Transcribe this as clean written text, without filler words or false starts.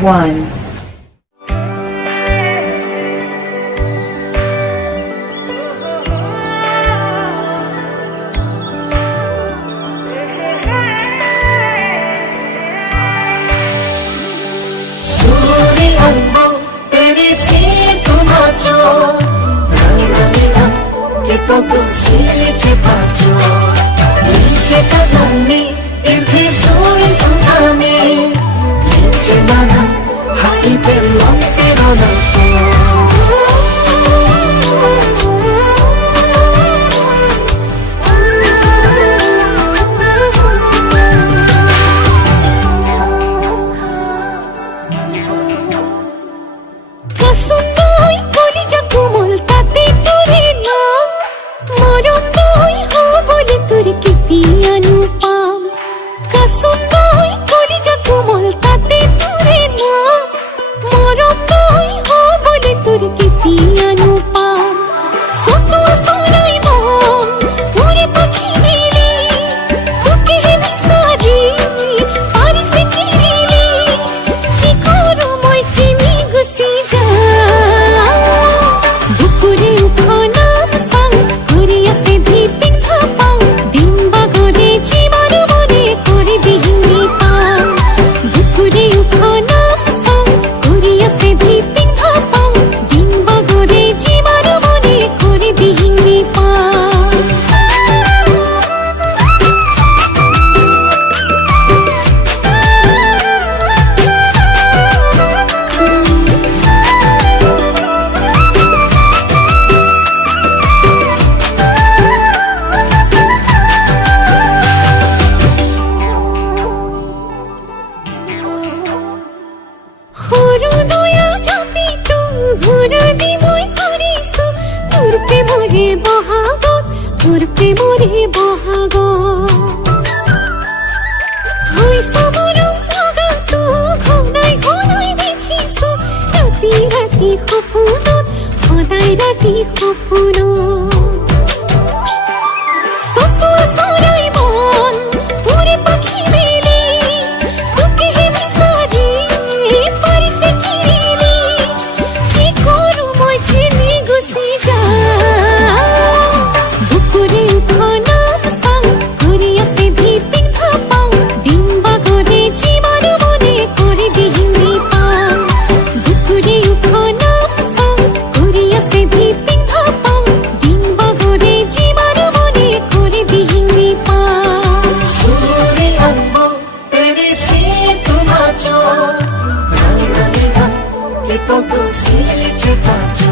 1. तो तुलसी छिपाचो नीचे जगनी इधर सोई सुनामी नीचे माना हाई पे लंबे रोना सो তোর প্রেমরে বহাগ হইছা মরম লাগা তো ঘনাই ঘনাই দেখিছ ৰাতি ৰাতি সপোনত সদায় ৰাতি সপোনত চকুৱা চৰাই মন উৰি পাখি মেলি তোকেহে বিচাৰি পাৰিছে কিৰিলি কি কৰো মই কেনে গুচি तो तुलसी छिपाचो